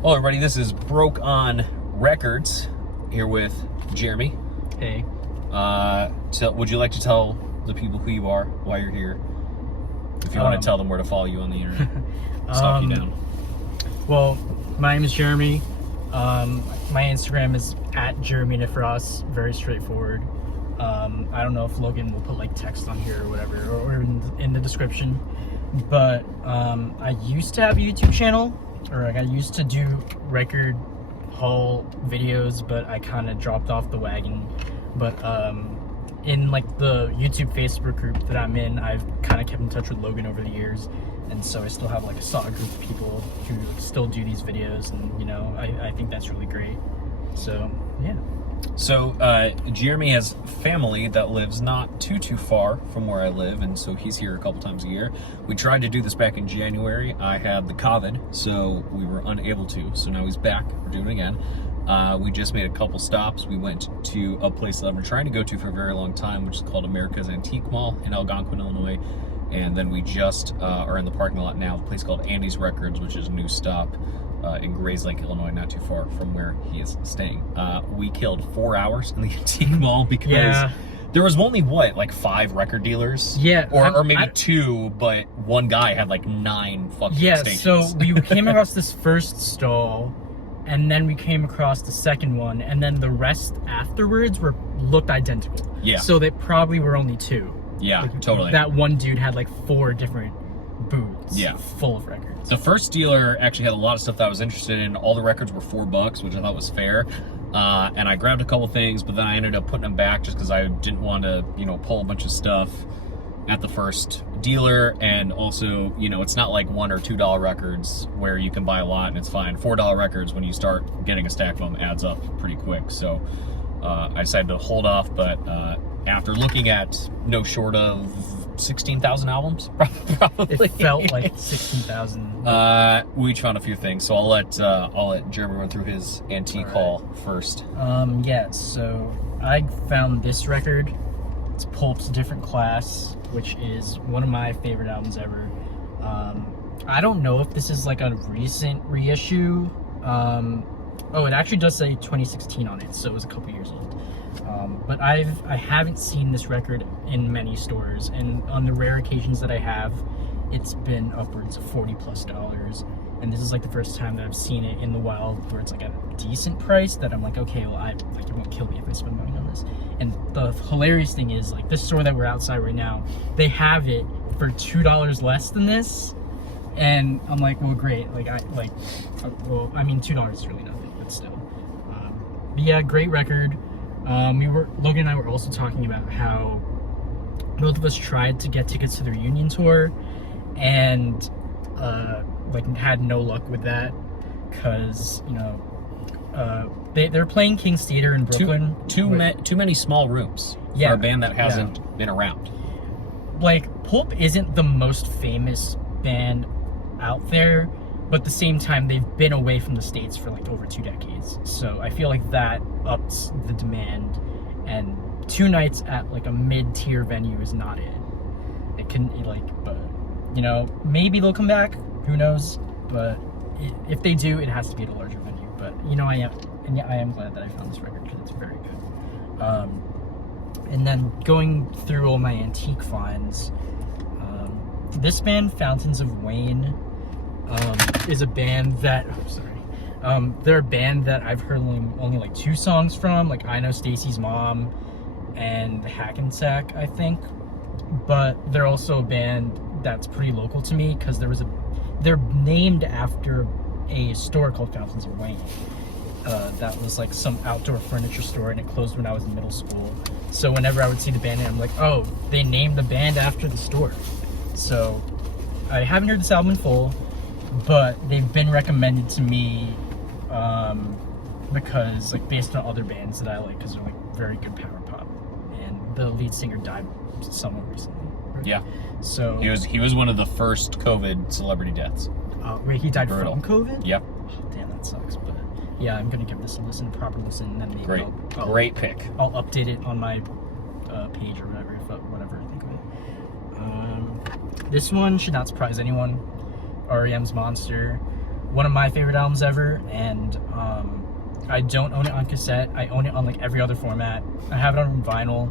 Hello, everybody. This is Broke on Records here with Jeremy. Hey. Would you like to tell the people who you are, why you're here? If you want to tell them where to follow you on the internet, stalk you down. Well, my name is Jeremy. My Instagram is at Jeremy Nifras. Very straightforward. I don't know if Logan will put like text on here or whatever, or in the description. But I used to have a YouTube channel. Or like I used to do record haul videos, but I kind of dropped off the wagon. But in like the YouTube Facebook group that I'm in, I've kind of kept in touch with Logan over the years, and so I still have like a solid group of people who still do these videos, and you know, I think that's really great. So yeah. So Jeremy has family that lives not too far from where I live, and so he's here a couple times a year. We tried to do this back in January. I had the COVID, so we were unable to. So now he's back. We're doing it again. We just made a couple stops. We went to a place that I've been trying to go to for a very long time, which is called America's Antique Mall in Algonquin, Illinois. And then we just are in the parking lot now, a place called Andy's Records, which is a new stop in Grays Lake, Illinois, not too far from where he is staying. We killed 4 hours in the antique mall because there was only, what, like 5 record dealers? Yeah. Or maybe 2, but one guy had like 9 fucking stations. So we came across this first stall, and then we came across the second one, and then the rest afterwards looked identical. Yeah. So they probably were only 2. Yeah, like, totally. That one dude had like 4 different booths full of records. The first dealer actually had a lot of stuff that I was interested in. All the records were $4, which I thought was fair. And I grabbed a couple things, but then I ended up putting them back just because I didn't want to, you know, pull a bunch of stuff at the first dealer. And also, you know, it's not like $1 or $2 records where you can buy a lot and it's fine. $4 records, when you start getting a stack of them, adds up pretty quick. So I decided to hold off, but after looking at no short of 16,000 albums, probably. It felt like 16,000. We each found a few things, so I'll let Jeremy run through his antique haul first. Yeah, so I found this record. It's Pulp's Different Class, which is one of my favorite albums ever. I don't know if this is like a recent reissue. Oh, it actually does say 2016 on it, so it was a couple years old. But I haven't seen this record in many stores, and on the rare occasions that I have, it's been upwards of $40+. And this is like the first time that I've seen it in the wild where it's like a decent price that I'm like, okay, well, it won't kill me if I spend money on this. And the hilarious thing is, like, this store that we're outside right now, they have it for $2 less than this. And I'm like, well, great. Like, well, I mean, $2 is really nothing, but still. But yeah, great record. Logan and I were also talking about how both of us tried to get tickets to their reunion tour, and like had no luck with that, because you know they're playing King's Theater in Brooklyn. Too many small rooms for a band that hasn't been around. Like, Pulp isn't the most famous band out there, but at the same time, they've been away from the States for like over 2 decades. So I feel like that ups the demand, and 2 nights at like a mid-tier venue is not it. It can, but you know, maybe they'll come back, who knows? But if they do, it has to be at a larger venue. But you know, I am glad that I found this record because it's very good. And then going through all my antique finds, this band, Fountains of Wayne, is a band that, they're a band that I've heard only like 2 songs from. Like, I Know Stacy's Mom and Hackensack, I think. But they're also a band that's pretty local to me because they're named after a store called Fountains of Wayne. That was like some outdoor furniture store, and it closed when I was in middle school. So whenever I would see the band name, I'm like, oh, they named the band after the store. So I haven't heard this album in full, but they've been recommended to me because, like, based on other bands that I like, because they're like very good power pop, and the lead singer died somewhat recently. Right? Yeah. So he was one of the first COVID celebrity deaths. Wait, he died Brutal. from COVID? Yep. Oh, damn, that sucks. But yeah, I'm gonna give this a proper listen, and then maybe Great pick. I'll update it on my page or whatever, whatever I think of it. This one should not surprise anyone. REM's Monster. one of my favorite albums ever, and I don't own it on cassette. I own it on like every other format. I have it on vinyl,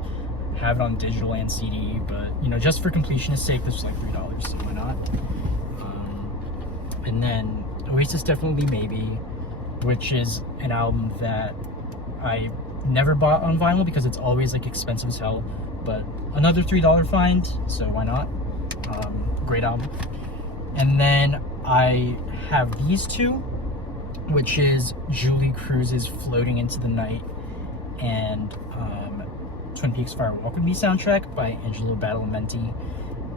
have it on digital and CD, but you know, just for completionist sake, this was like $3, so why not? And then Oasis Definitely Maybe, which is an album that I never bought on vinyl because it's always like expensive as hell, but another $3 find, so why not? Great album. And then I have these two, which is Julie Cruz's Floating Into the Night and Twin Peaks Fire Walk With Me soundtrack by Angelo Badalamenti.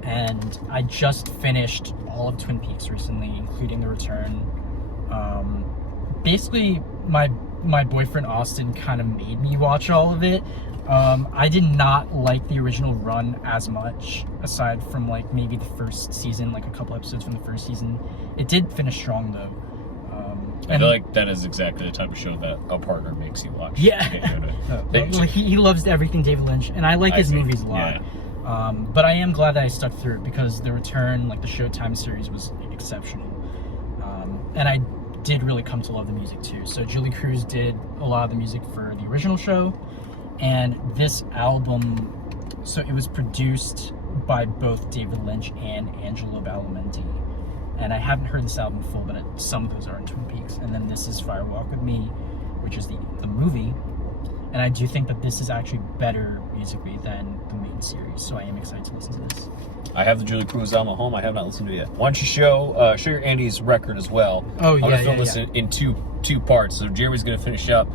And I just finished all of Twin Peaks recently, including The Return. Basically, my boyfriend Austin kind of made me watch all of it. I did not like the original run as much, aside from like maybe the first season, like a couple episodes from the first season. It did finish strong though. I feel like that is exactly the type of show that a partner makes you watch. Yeah. Well, he loves everything David Lynch, and I like his movies a lot. Yeah. But I am glad that I stuck through it because The Return, like the Showtime series, was exceptional. And I did really come to love the music too. So Julie Cruz did a lot of the music for the original show, and this album, so it was produced by both David Lynch and Angelo Badalamenti. And I haven't heard this album full, but some of those are in Twin Peaks. And then this is Fire Walk With Me, which is the movie. And I do think that this is actually better musically than the main series. So I am excited to listen to this. I have the Julie Cruz album at home. I have not listened to it yet. Why don't you show your Andy's record as well? Oh, yeah, I'm gonna film this in two parts. So Jeremy's gonna finish up,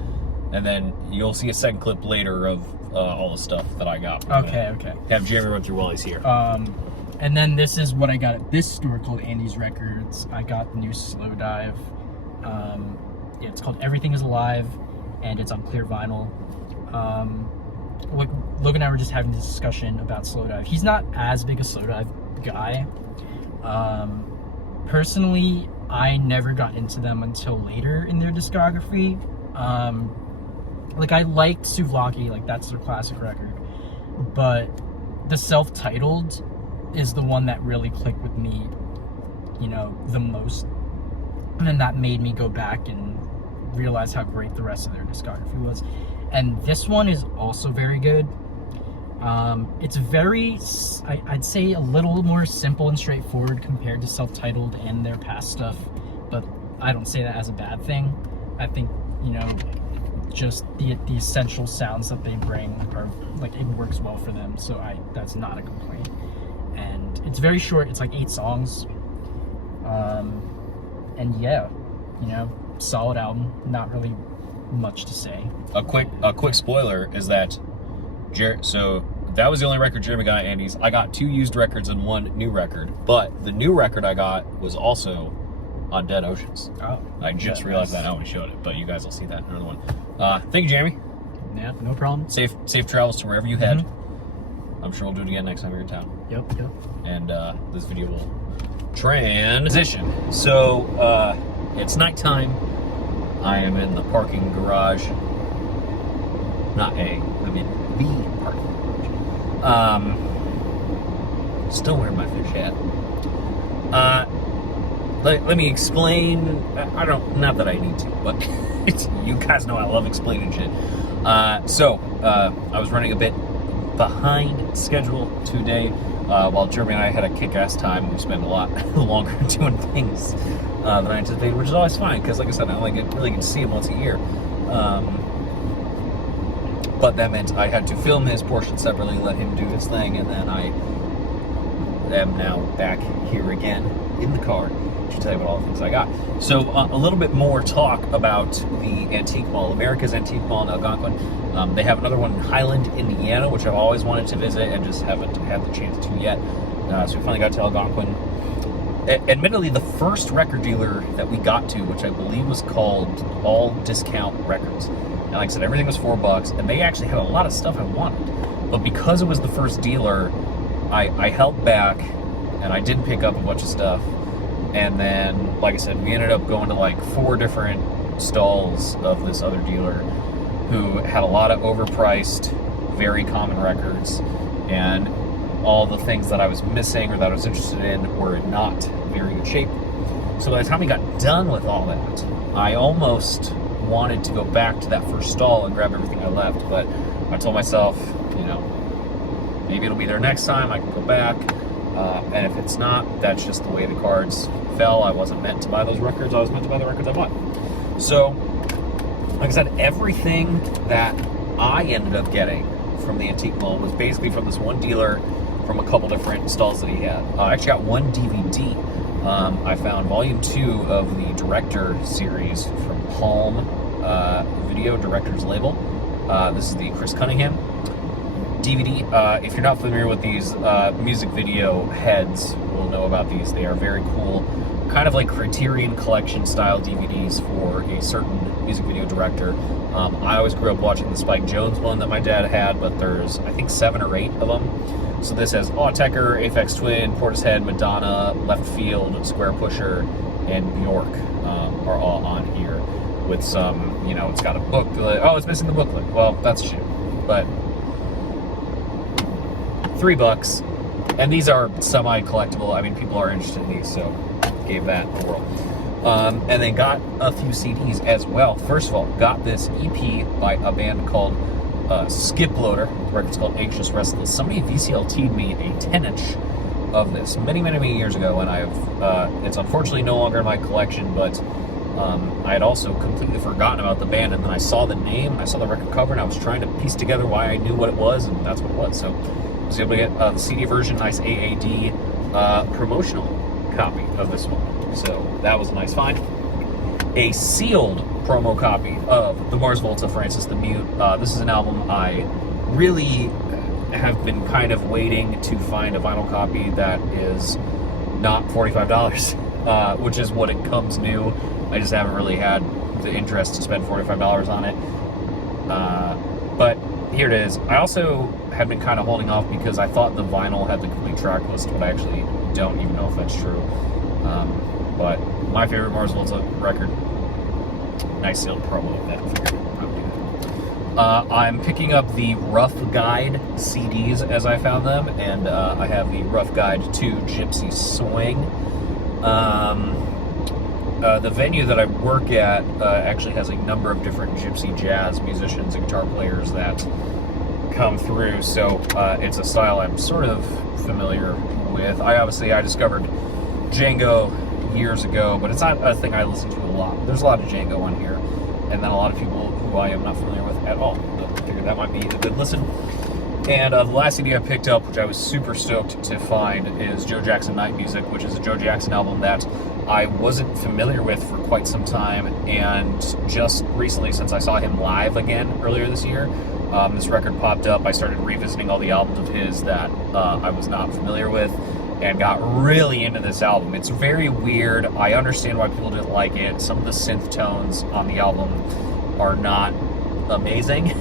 and then you'll see a second clip later of all the stuff that I got. Okay. Have Jeremy run through while he's here. And then this is what I got at this store called Andy's Records. I got the new Slow Dive. Yeah, it's called Everything Is Alive, and it's on clear vinyl. Logan and I were just having this discussion about Slow Dive. He's not as big a Slow Dive guy. Personally, I never got into them until later in their discography. Like, I liked Souvlaki, like that's their classic record, but the self-titled is the one that really clicked with me, you know, the most. And then that made me go back and realize how great the rest of their discography was. And this one is also very good. It's very, I'd say a little more simple and straightforward compared to self-titled and their past stuff, but I don't say that as a bad thing. I think, you know, just the essential sounds that they bring are, like, it works well for them, so that's not a complaint. And it's very short, it's like 8 songs. And yeah, you know, solid album, not really much to say. A quick spoiler is that so that was the only record Jeremy got at Andy's. I got 2 used records and 1 new record, but the new record I got was also on Dead Oceans. Oh, I just realized that now when we showed it, but you guys will see that in another one. Thank you, Jeremy. Yeah, no problem. Safe travels to wherever you head. Mm-hmm. I'm sure we'll do it again next time you're in town. Yep. And this video will transition. So it's nighttime. I am in the parking garage. Not I'm in the parking garage. Still wearing my fish hat. Let me explain. Not that I need to, but you guys know I love explaining shit. So I was running a bit behind schedule today. While Jeremy and I had a kick-ass time, we spent a lot longer doing things than I anticipated, which is always fine, because like I said, I only really get to see him once a year. But that meant I had to film his portion separately, let him do his thing, and then I am now back here again in the car to tell you about all the things I got. So a little bit more talk about the Antique Mall, America's Antique Mall in Algonquin. They have another one in Highland, Indiana, which I've always wanted to visit and just haven't had the chance to yet. So we finally got to Algonquin. Admittedly, the first record dealer that we got to, which I believe was called All Discount Records. And like I said, everything was $4, and they actually had a lot of stuff I wanted. But because it was the first dealer, I held back, and I didn't pick up a bunch of stuff. And then, like I said, we ended up going to like 4 different stalls of this other dealer who had a lot of overpriced, very common records, and all the things that I was missing or that I was interested in were in not very good shape. So by the time we got done with all that, I almost wanted to go back to that first stall and grab everything I left, but I told myself, maybe it'll be there next time, I can go back, and if it's not, that's just the way the cards fell. I wasn't meant to buy those records, I was meant to buy the records I bought. So, like I said, everything that I ended up getting from the Antique Mall was basically from this one dealer from a couple different stalls that he had. I actually got one DVD. I found volume 2 of the Director series from Palm Video Director's Label. This is the Chris Cunningham DVD. If you're not familiar with these, music video heads will know about these. They are very cool, kind of like Criterion Collection style DVDs for a certain music video director. I always grew up watching the Spike Jonze one that my dad had, but there's, I think, 7 or 8 of them. So this has Autechre, Aphex Twin, Portishead, Madonna, Left Field, Square Pusher, and Bjork are all on here with some, it's got a booklet. Oh, it's missing the booklet. Well, that's a shame. But $3, and these are semi-collectible. I mean, people are interested in these, so gave that a whirl. And then got a few CDs as well. First of all, got this EP by a band called Skip Loader. The record's called Anxious Restless. Somebody VCLT'd me a 10-inch of this many, many, many years ago, and it's unfortunately no longer in my collection, but I had also completely forgotten about the band, and then I saw the name, and I saw the record cover, and I was trying to piece together why I knew what it was, and that's what it was. So I was able to get the CD version, nice AAD promotional copy of this one. So that was a nice find. A sealed promo copy of the Mars Volta Francis the Mute. This is an album I really have been kind of waiting to find a vinyl copy that is not $45, which is what it comes new. I just haven't really had the interest to spend $45 on it. But here it is. I also have been kind of holding off because I thought the vinyl had the complete track list, but I actually don't even know if that's true. But my favorite Mars Volta record, nice sealed promo of that. I'm picking up the Rough Guide CDs as I found them, and I have the Rough Guide to Gypsy Swing. The venue that I work at actually has a number of different gypsy jazz musicians and guitar players that come through, so it's a style I'm sort of familiar with. I discovered Django years ago, but it's not a thing I listen to a lot. There's a lot of Django on here, and then a lot of people who I am not familiar with at all. I figured that might be a good listen. And the last CD I picked up, which I was super stoked to find, is Joe Jackson Night Music, which is a Joe Jackson album that I wasn't familiar with for quite some time, and just recently, since I saw him live again earlier this year, this record popped up. I started revisiting all the albums of his that I was not familiar with, and got really into this album. It's very weird. I understand why people didn't like it. Some of the synth tones on the album are not amazing.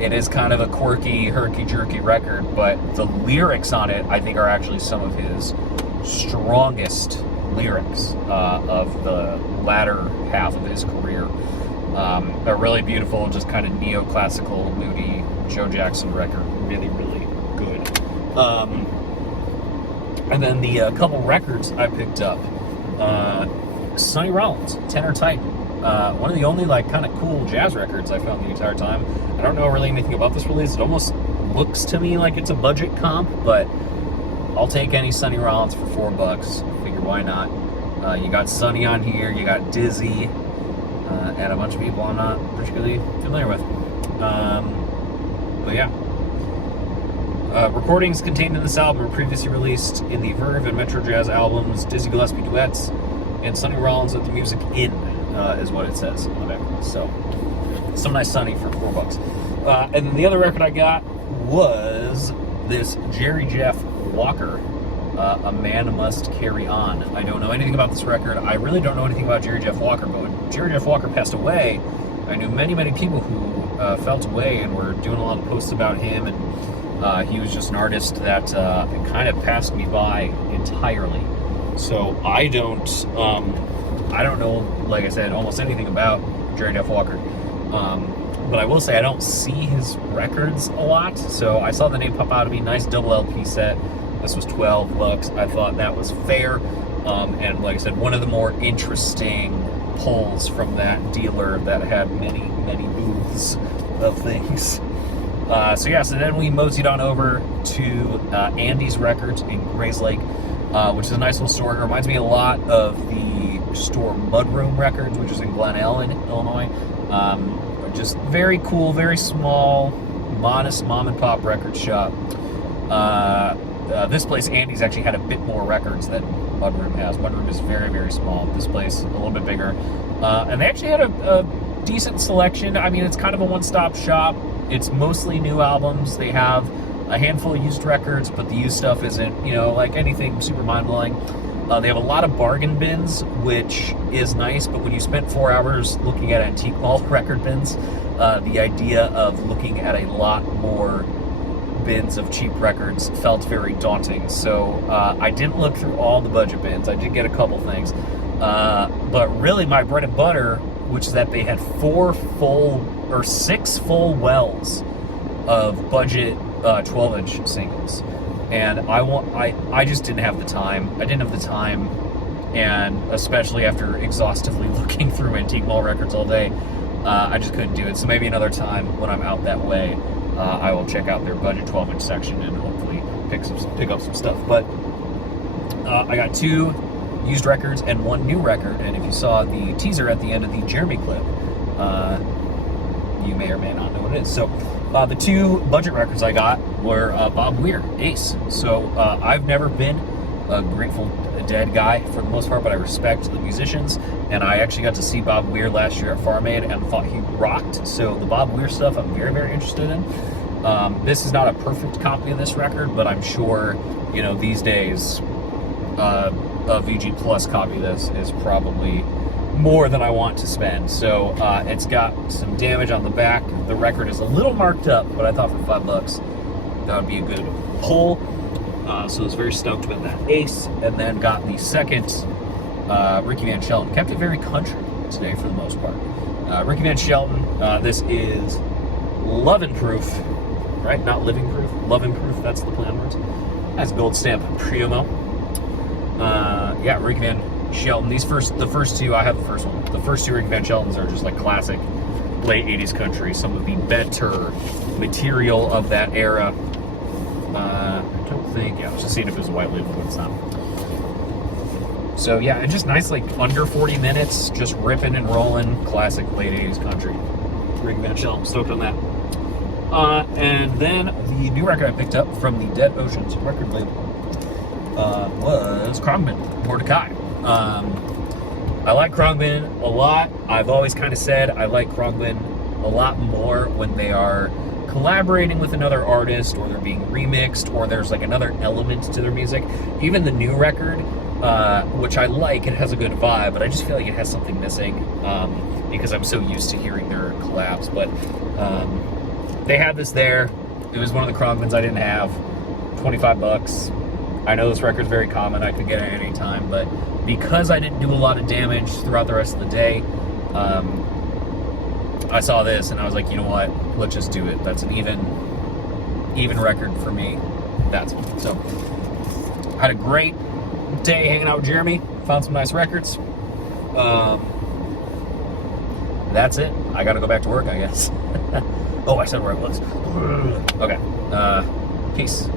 It is kind of a quirky, herky-jerky record, but the lyrics on it, I think, are actually some of his strongest lyrics of the latter half of his career. A really beautiful, just kind of neoclassical, moody Joe Jackson record. Really, really good. And then the couple records I picked up, Sonny Rollins, Tenor Titan. One of the only kind of cool jazz records I found the entire time. I don't know really anything about this release. It almost looks to me like it's a budget comp, but I'll take any Sonny Rollins for $4. Figure why not? You got Sonny on here, you got Dizzy, and a bunch of people I'm not particularly familiar with. But yeah. Recordings contained in this album were previously released in the Verve and Metro Jazz albums, Dizzy Gillespie duets, and Sonny Rollins at the Music Inn, is what it says on the back. So, some nice Sonny for $4. And then the other record I got was this Jerry Jeff Walker, A Man Must Carry On. I don't know anything about this record. I really don't know anything about Jerry Jeff Walker, but when Jerry Jeff Walker passed away, I knew many, many people who felt away and were doing a lot of posts about him, and he was just an artist that kind of passed me by entirely. So I don't know, like I said, almost anything about Jerry Jeff Walker. But I will say I don't see his records a lot. So I saw the name pop out of me. Nice double LP set. This was $12. I thought that was fair. And like I said, one of the more interesting pulls from that dealer that had many, many booths of things. So then we moseyed on over to Andy's Records in Grayslake, which is a nice little store. It reminds me a lot of the store Mudroom Records, which is in Glen Ellen, Illinois. Just very cool, very small, modest mom and pop record shop. This place, Andy's, actually had a bit more records than Mudroom has. Mudroom is very, very small. This place, a little bit bigger. And they actually had a decent selection. I mean, it's kind of a one-stop shop. It's mostly new albums. They have a handful of used records, but the used stuff isn't, like anything super mind-blowing. They have a lot of bargain bins, which is nice, but when you spent 4 hours looking at antique mall record bins, the idea of looking at a lot more bins of cheap records felt very daunting. So I didn't look through all the budget bins. I did get a couple things. But really my bread and butter, which is that they had 6 full wells of budget 12-inch singles. And I just didn't have the time. I didn't have the time, and especially after exhaustively looking through antique mall records all day, I just couldn't do it. So maybe another time when I'm out that way, I will check out their budget 12-inch section and hopefully pick up some stuff. But I got 2 used records and 1 new record. And if you saw the teaser at the end of the Jeremy clip, you may or may not know what it is. So the 2 budget records I got were Bob Weir, Ace. So I've never been a Grateful Dead guy for the most part, but I respect the musicians. And I actually got to see Bob Weir last year at Farm Aid and thought he rocked. So the Bob Weir stuff I'm very, very interested in. This is not a perfect copy of this record, but I'm sure, these days, a VG Plus copy of this is probably more than I want to spend. So it's got some damage on the back. The record is a little marked up, but I thought for $5 that would be a good pull. So I was very stoked with that Ace, and then got the second Ricky Van Shelton. Kept it very country today for the most part. Ricky Van Shelton, this is Lovin' Proof, right? Not Living Proof, Lovin' Proof, that's the plan words. Has gold stamp Primo. Ricky Van Shelton. The first 2, I have the first one. The first 2 Ricky Van Sheltons are just like classic late 80s country, some of the better material of that era. I don't think, I was just seeing if it was a white label, but it's not. So yeah, and just nice, like under 40 minutes, just ripping and rolling, classic late 80s country. Ricky Van Shelton, stoked on that. And then the new record I picked up from the Dead Oceans record label was Krongman, Mordecai. I like Krongman a lot. I've always kind of said I like Krongman a lot more when they are collaborating with another artist, or they're being remixed, or there's like another element to their music. Even the new record, which I like, it has a good vibe, but I just feel like it has something missing because I'm so used to hearing their collabs. But they had this there. It was one of the Krongmans I didn't have. $25. I know this record's very common. I could get it at any time, but because I didn't do a lot of damage throughout the rest of the day, I saw this and I was like, you know what? Let's just do it. That's an even record for me. That's it. So, had a great day hanging out with Jeremy. Found some nice records. That's it. I got to go back to work, I guess. Oh, I said where I was. Okay. Peace.